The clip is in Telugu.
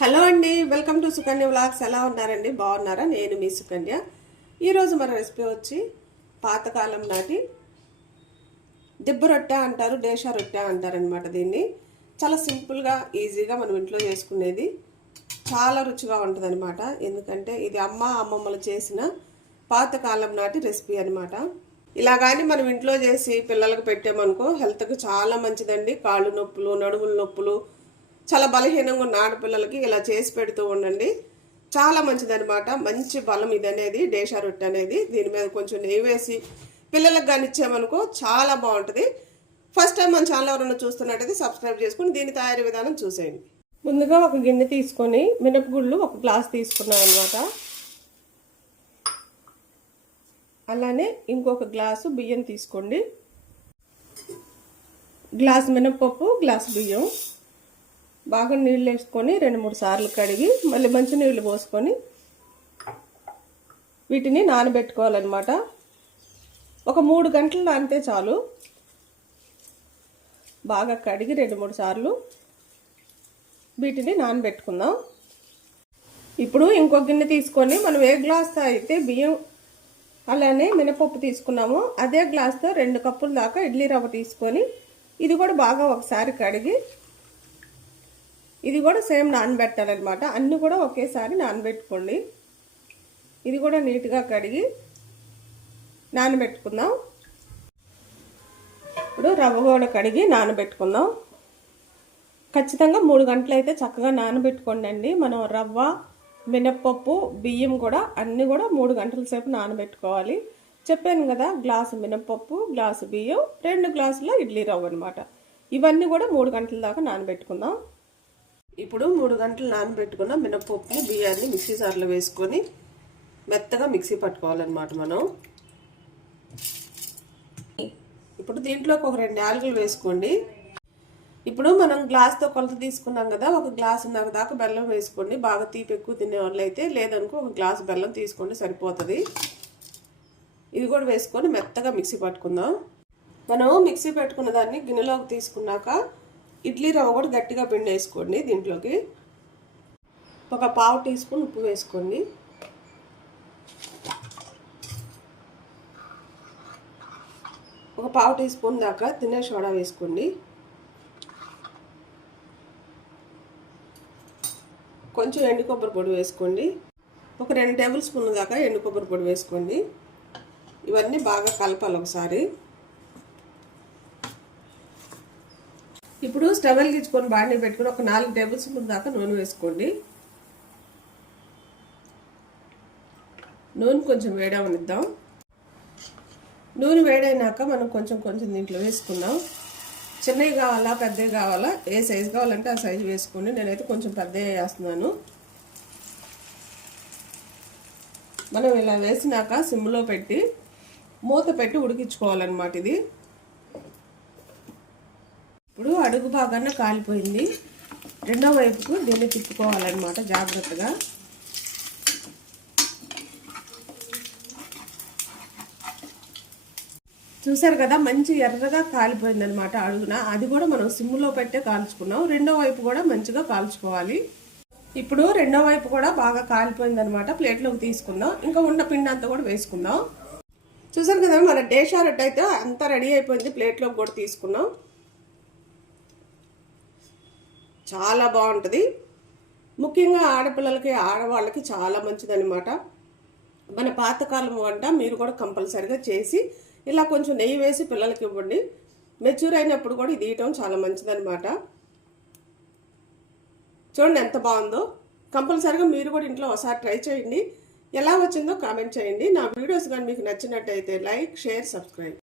హలో అండి, వెల్కమ్ టు సుకన్య వ్లాగ్స్. ఎలా ఉన్నారండి? బాగున్నారా? నేను మీ సుకన్య. ఈరోజు మన రెసిపీ వచ్చి పాతకాలం నాటి దిబ్బ రొట్టె అంటారు, డేషా రొట్టె అంటారనమాట. దీన్ని చాలా సింపుల్గా ఈజీగా మనం ఇంట్లో చేసుకునేది, చాలా రుచిగా ఉంటుంది అనమాట. ఎందుకంటే ఇది అమ్మమ్మలు చేసిన పాతకాలం నాటి రెసిపీ అనమాట. ఇలా కానీ మనం ఇంట్లో చేసి పిల్లలకు పెట్టామనుకో హెల్త్కి చాలా మంచిదండి. కాళ్ళు నొప్పులు, నడుముల నొప్పులు, చాలా బలహీనంగా ఉన్న ఆడపిల్లలకి ఇలా చేసి పెడుతూ ఉండండి, చాలా మంచిదనమాట. మంచి బలం ఇది అనేది, డేషా రొట్టె అనేది. దీని మీద కొంచెం నెయ్యి వేసి పిల్లలకు కానీ ఇచ్చామనుకో చాలా బాగుంటుంది. ఫస్ట్ టైం మన ఛానల్ ఎవరైనా చూస్తున్నట్టయితే సబ్స్క్రైబ్ చేసుకుని దీని తయారీ విధానం చూసేయండి. ముందుగా ఒక గిన్నె తీసుకొని మినపగుళ్ళు ఒక గ్లాస్ తీసుకున్నాం అనమాట. అలానే ఇంకొక గ్లాసు బియ్యం తీసుకోండి. గ్లాస్ మినపప్పు, గ్లాస్ బియ్యం బాగా నీళ్ళు వేసుకొని 2-3 సార్లు కడిగి మళ్ళీ మంచి నీళ్ళు పోసుకొని వీటిని నానబెట్టుకోవాలన్నమాట. ఒక 3 గంటలు నానితే చాలు. బాగా కడిగి 2-3 సార్లు వీటిని నానబెట్టుకుందాం. ఇప్పుడు ఇంకొక గిన్నె తీసుకొని మనం ఏ గ్లాస్తో అయితే బియ్యం అలానే మినపప్పు తీసుకున్నామో అదే గ్లాస్తో 2 కప్పుల దాకా ఇడ్లీ రవ్వ తీసుకొని ఇది కూడా బాగా ఒకసారి కడిగి ఇది కూడా సేమ్ నానబెట్టాలన్నమాట. అన్నీ కూడా ఒకేసారి నానబెట్టుకోండి. ఇది కూడా నీట్గా కడిగి నానబెట్టుకుందాం. ఇప్పుడు రవ్వ కూడా కడిగి నానబెట్టుకుందాం. ఖచ్చితంగా 3 గంటలు అయితే చక్కగా నానబెట్టుకోండి. మనం రవ్వ, మినప్పప్పు, బియ్యం కూడా అన్నీ కూడా 3 గంటల సేపు నానబెట్టుకోవాలి. చెప్పాను కదా, గ్లాసు మినప్పప్పు, గ్లాసు బియ్యం, 2 గ్లాసుల ఇడ్లీ రవ్వ అనమాట. ఇవన్నీ కూడా 3 గంటల దాకా నానబెట్టుకుందాం. ఇప్పుడు 3 గంటలు నానబెట్టుకున్న మినపప్పుని, బియ్యాన్ని మిక్సీ జార్లో వేసుకొని మెత్తగా మిక్సీ పట్టుకోవాలన్నమాట మనం. ఇప్పుడు దీంట్లోకి ఒక 2 యాలకులు వేసుకోండి. ఇప్పుడు మనం గ్లాస్తో కొలత తీసుకున్నాం కదా, ఒక గ్లాసున్నర దాకా బెల్లం వేసుకోండి. బాగా తీపి ఎక్కువ తినే వాళ్ళు అయితే, లేదనుకో ఒక గ్లాసు బెల్లం తీసుకోండి, సరిపోతుంది. ఇది కూడా వేసుకొని మెత్తగా మిక్సీ పట్టుకుందాం. మనం మిక్సీ పెట్టుకున్న దాన్ని గిన్నెలోకి తీసుకున్నాక ఇడ్లీ రవ్వ కూడా గట్టిగా పిండి వేసుకోండి. దీంట్లోకి ఒక 1/2 టీ స్పూన్ ఉప్పు వేసుకోండి. ఒక 1/2 టీ స్పూన్ దాకా తినే సోడా వేసుకోండి. కొంచెం ఎండు కొబ్బరి పొడి వేసుకోండి. ఒక 2 టేబుల్ స్పూన్ల దాకా ఎండు కొబ్బరి పొడి వేసుకోండి. ఇవన్నీ బాగా కలపాలి ఒకసారి. ఇప్పుడు స్టవ్ వెలిగించుకొని బాండీ పెట్టుకుని ఒక 4 టేబుల్ స్పూన్ దాకా నూనె వేసుకోండి. నూనె కొంచెం వేడవనిద్దాం. నూనె వేడైనాక మనం కొంచెం దీంట్లో వేసుకుందాం. చిన్నవి కావాలా, పెద్దవి కావాలా, ఏ సైజు కావాలంటే ఆ సైజు వేసుకోండి. నేనైతే కొంచెం పెద్దవి వేస్తున్నాను. మనం ఇలా వేసినాక సిమ్లో పెట్టి మూత పెట్టి ఉడికించుకోవాలన్నమాట. ఇది ఇప్పుడు అడుగు బాగానే కాలిపోయింది. రెండో వైపుకు దీన్ని తిప్పుకోవాలన్నమాట జాగ్రత్తగా. చూసారు కదా, మంచి ఎర్రగా కాలిపోయింది అనమాట అడుగున. అది కూడా మనం సిమ్లో పెట్టే కాల్చుకున్నాం. రెండో వైపు కూడా మంచిగా కాల్చుకోవాలి. ఇప్పుడు రెండో వైపు కూడా బాగా కాలిపోయింది అనమాట. ప్లేట్లోకి తీసుకుందాం. ఇంకా ఉన్న పిండి అంతా కూడా వేసుకుందాం. చూసారు కదా, మన డేషా రొట్టె అయితే అంతా రెడీ అయిపోయింది. ప్లేట్లోకి కూడా తీసుకున్నాం. చాలా బాగుంటుంది. ముఖ్యంగా ఆడపిల్లలకి, ఆడవాళ్ళకి చాలా మంచిదన్నమాట. మన పాతకాలం వంట మీరు కూడా కంపల్సరిగా చేసి ఇలా కొంచెం నెయ్యి వేసి పిల్లలకి ఇవ్వండి. మెచ్యూర్ అయినప్పుడు కూడా ఇది ఇవ్వటం చాలా మంచిదన్నమాట. చూడండి ఎంత బాగుందో. కంపల్సరిగా మీరు కూడా ఇంట్లో ఒకసారి ట్రై చేయండి. ఎలా వచ్చిందో కామెంట్ చేయండి. నా వీడియోస్ కానీ మీకు నచ్చినట్టయితే లైక్, షేర్, సబ్స్క్రైబ్.